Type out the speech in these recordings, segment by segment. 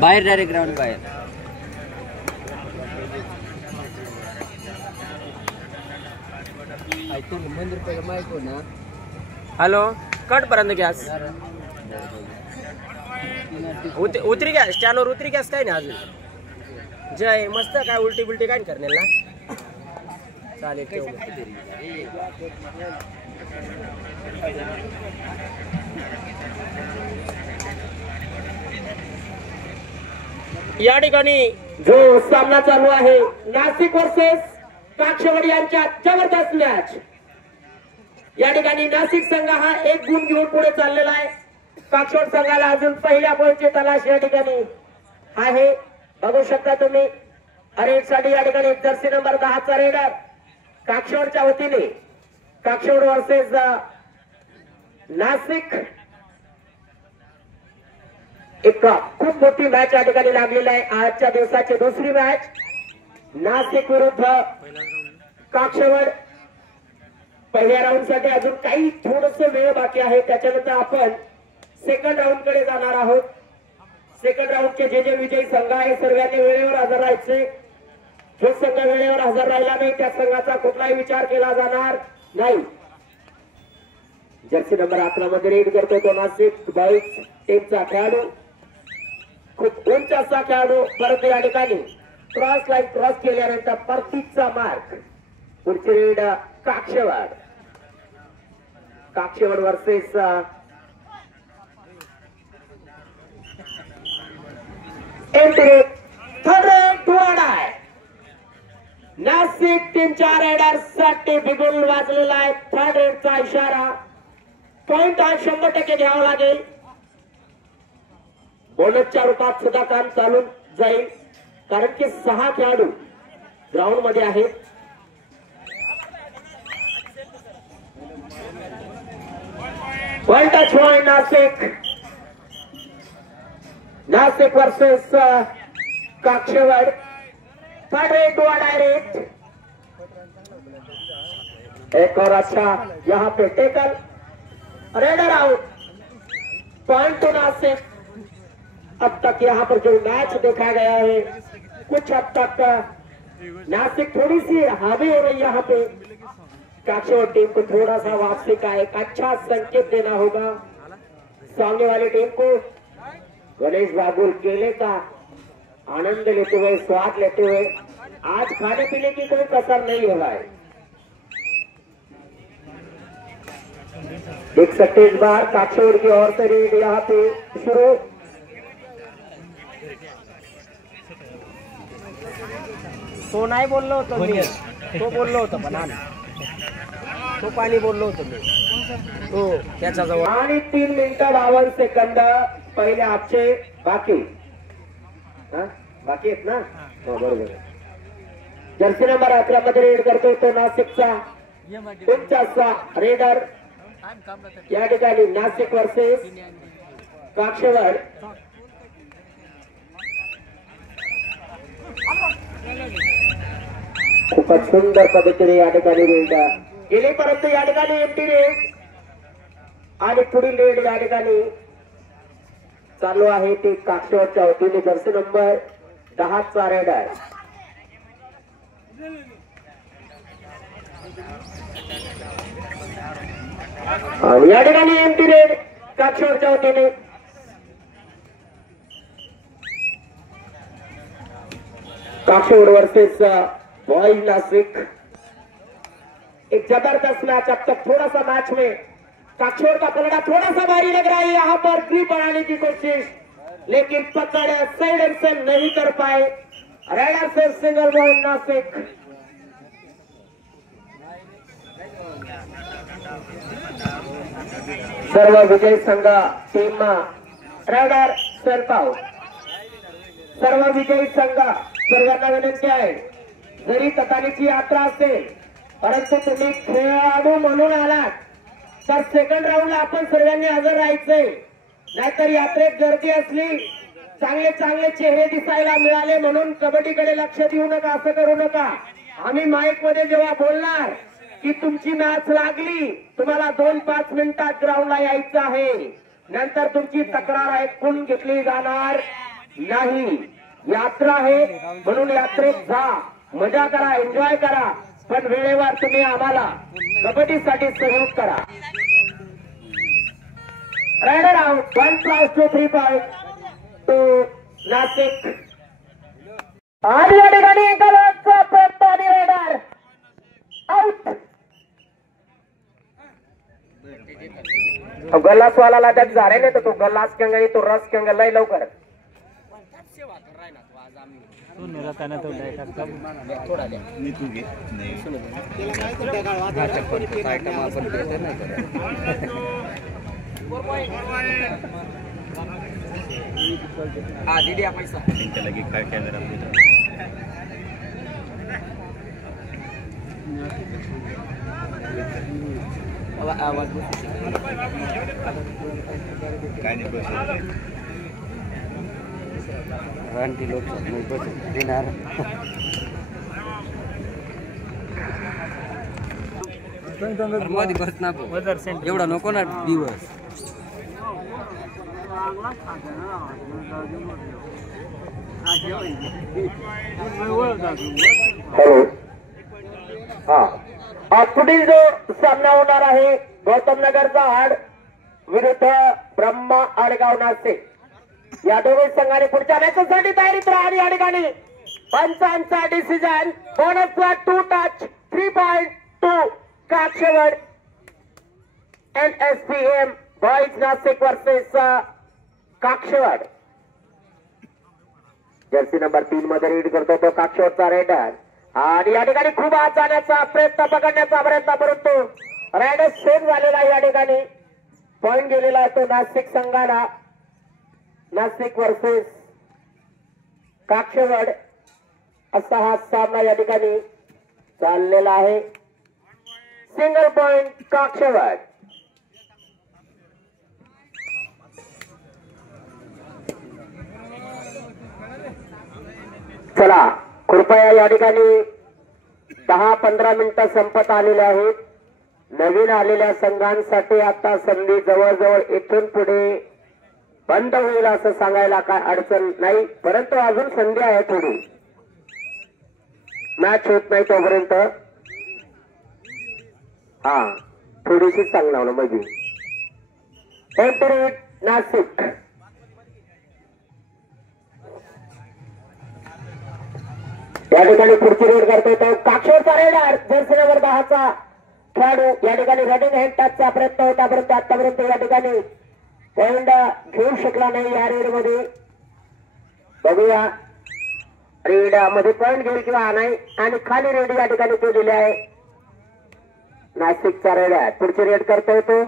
बाहेर direct ground बाहेर. Hello cut पर्यंत गॅस उतरी गॅस स्टँडवर उतरी गॅस काय नाही अजून. जय मस्त काय उलटी बिलटी काय करणार ना. चालेल या ठिकाणी जो सामना चालू आहे नाशिक वर्सेस काक्षवाडी यांच्यात जबरदस्त मॅच. या ठिकाणी नाशिक संघ हा 1 गुण घेऊन पुढे चाललेला आहे. काक्षवाड संघाला अजून पहिल्या बॉलची तलाश या ठिकाणी आहे. बघू शकता तुम्ही साठी या ठिकाणी जर्सी नंबर 10 चा रेडर काक्षवाडच्या वतीने काक्षवाड वर्सेस नाशिक एक खूप मोठी मॅच या ठिकाणी लागलेली आहे. आजच्या दिवसाची दुसरी मॅच नाशिक विरुद्ध काक्षवाड. पहिल्या राऊंड साठी अजून काही थोडस वेळ बाकी आहे. त्याच्यानंतर आपण सेकंड राऊंड कडे जाणार आहोत. सेकंड राऊंडचे जे विजयी संघ आहे सर्वांनी वेळेवर हजर राहायचे. जो संघ वेळेवर हजर राहिला नाही त्या संघाचा कुठलाही विचार केला जाणार नाही. जर्सी नंबर 11 मध्ये रीड करतो तो नाशिक बॉईज टीमचा खेळाडू. खूप उंच असा खेळाडू. परंतु या ठिकाणी क्रॉस लाईन क्रॉस केल्यानंतर परतीचा मार्क. पुढची रीड काक्षवाड. काक्षवाड वर्सेस नाशिक टीमच्या रायडर्स साठी बिगुल वाजलेला आहे. थर्ड रेडचा इशारा. पॉइंट हा 100% घ्यावा लागेल. बोनसच्या रूपात सुद्धा काम चालून जाईल कारण की 6 खेळाडू ग्राउंड मध्ये आहेत. Point point Nashik. Nasik versus Kakshwad. Third raid हुआ डायरेक्ट। एक और अच्छा यहाँ पे tackle, raider out, point to Nasik. अब तक यहाँ पर जो मैच देखा गया है कुछ हद तक नासिक थोड़ी सी हावी हो रही है। यहाँ पे काक्षवाड़ टीम को थोड़ा सा वापसी का एक अच्छा संकेत देना होगा सामने वाली टीम को। गणेश बाबुल केले का आनंद लेते हुए, स्वाद लेते हुए, आज खाने पीने की कोई कसर नहीं हो रहा है। देख सकते इस बार काक्षवाड़ की ओर से रेड यहाँ पे शुरू। तो नाही बोललो होतो मी, तो बोललो होतो पण तो पाणी बोललो होतो मी, तो त्याचा जवळ। आणि 3 मिनिटं 52 सेकंद पहिले आपचे बाकी बाकी आहेत ना। बरोबर। जर्सी नंबर 11 मध्ये रेड करतो तो नाशिकचा उंचाचा रेडर। या ठिकाणी नाशिक वर्सेस काक्षवाड़। खूपच सुंदर पद्धतीने या ठिकाणी रेड गेली, परंतु या ठिकाणी एमटी रेड आणि पुढील रेड या ठिकाणी चालू आहे ते काक्षवाड़च्या वतीने जर्सी नंबर 10 चा रेड आहे। आणि या ठिकाणी एमटी रेड काक्षवाड़च्या वतीने। काक्षवाड़ वर्सेस बॉयज नासिक, एक जबरदस्त मैच। अब तक थोड़ा सा मैच में काक्षवाड़ का पलड़ा थोड़ा सा भारी लग रहा है। यहाँ पर ग्रिप बनाने की कोशिश, लेकिन पकड़ साइड से नहीं कर पाए। रेडर से सिंगल बॉल नासिक। सर्व विजय संघ टीम रेडर सेल्फ आउट। सर्व विजयी संघ सर्वांना विनंती आहे, जरी कथानीची यात्रा असेल परंतु तुम्ही खेळाडू म्हणून आलात तर सेकंड राऊंडला आपण सर्वांनी हजर राहायचे। नाहीतर यात्रेत गर्दी असली, चांगले चांगले चेहरे दिसायला मिळाले म्हणून कबड्डीकडे लक्ष देऊ नका, असं करू नका। आम्ही माईक मध्ये जेव्हा बोलणार की तुमची मॅच लागली, तुम्हाला 2-5 मिनिटात ग्राउंडला यायचं आहे, नंतर तुमची तक्रार ऐकून घेतली जाणार नाही. यात्रा आहे म्हणून यात्रेत जा, मजा करा, एन्जॉय करा, पण वेळेवर तुम्ही आम्हाला कबड्डीसाठी सहयोग करा. Raider out. 1+2 3 point to Nashik. आणि या ठिकाणी गलासचा प्रयत्न आणि रायडर आउट. गल्लासवाला लागत जा रे, नाही तर तो गल्लास कंगळी तो रस कंगल लय लवकर. हा दीदी पैसा लगे काय कॅमेरा आवाज काय नाही बस रानटी लोक देणार. मध्ये बस ना एवढा नको ना दिवस. हॅलो. हा पुढील जो सामना होणार आहे गौतम नगरचा आड विरुद्ध ब्रह्मा आडगाव नाशिक. या दोन्ही संघाने पुढच्या मॅचसाठी तयारीत राहा. आणि या ठिकाणी पंचांचा डिसिजन बोनसला 2 touch 3.2 Kakshwad NSPM boys Nashik versus Kakshwad. Jersey number 3 मध्ये रीड करतो तो काक्षवडचा रेडर. आणि या ठिकाणी खूप आत जाण्याचा प्रयत्न, पकडण्याचा प्रयत्न, परंतु रायडर सेव्ह झालेला या ठिकाणी पॉइंट गेलेला आहे तो नाशिक संघाला. नाशिक वर्सेस काक्षवड असा हा सामना या ठिकाणी चाललेला आहे. Single point Kakshwad. चला कृपया या ठिकाणी 10-15 मिनिटं संपत आलेले आहेत. नवीन आलेल्या संघांसाठी आता संधी जवळजवळ इथून पुढे बंद होईल असं सांगायला काय अडचण नाही, परंतु अजून संधी आहे थोडी. मॅच होत नाही तोपर्यंत हा थोडीशी सांगणार ना म्हणजे नाशिक. या ठिकाणी पुढची रेड करतोय तो काक्षवडचा रेडर जर्सी नंबर 10चा खेळाडू. या ठिकाणी रनिंग हँड टचचा प्रयत्न होता, परंतु आतापर्यंत या ठिकाणी पॉइंट घेऊ शकला नाही या रेड मध्ये. बघूया रेड मध्ये पॉइंट घेईल किंवा नाही. आणि खाली रेड या ठिकाणी केलेली आहे नाशिकचा रेडर. पुढची रेड करतोय तो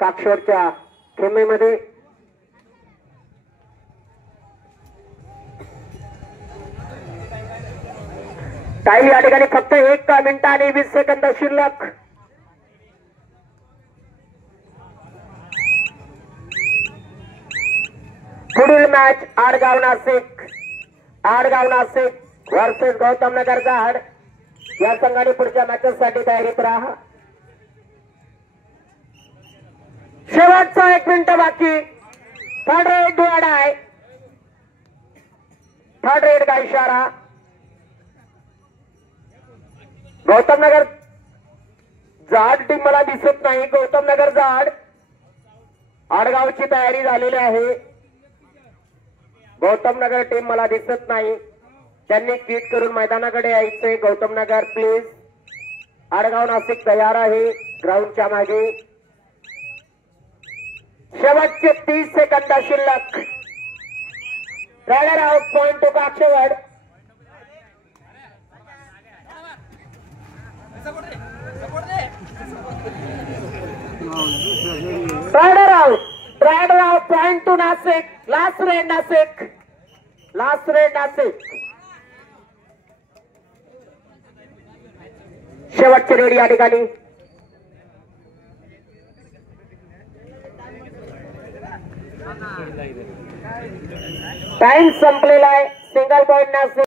काक्षवडच्या खेमेमध्ये. टाइम या ठिकाणी फक्त 1 मिनिट आणि 20 सेकंद शिल्लक. पुढील मॅच आडगाव नाशिक. आडगाव नाशिक वर्सेस गौतम नगरचा आड. या संघाने पुढच्या मॅचेस साठी तयारीत राहा. शेवटचा 1 मिनिट बाकी. थर्ड रेड डोळा आहे. थर्ड रेड का इशारा. गौतम नगर जाड टीम मला दिसत नाही. गौतम नगर जाड आडगावची तयारी झालेली आहे. गौतम नगर टीम मला दिसत नाही. त्यांनी किट करून मैदानाकडे यायचंय. गौतम नगर प्लीज. आडगाव नाशिक तयार आहे ग्राउंडच्या मागे. शेवटचे 30 सेकंद शिल्लक. Raider out. Point to Kakshwad. Raider out. Raider out. Point to Nashik. Last raid Nashik. Last raid Nashik. शेवटची रेड या ठिकाणी. टाइम संपलेला आहे. Single point Nashik.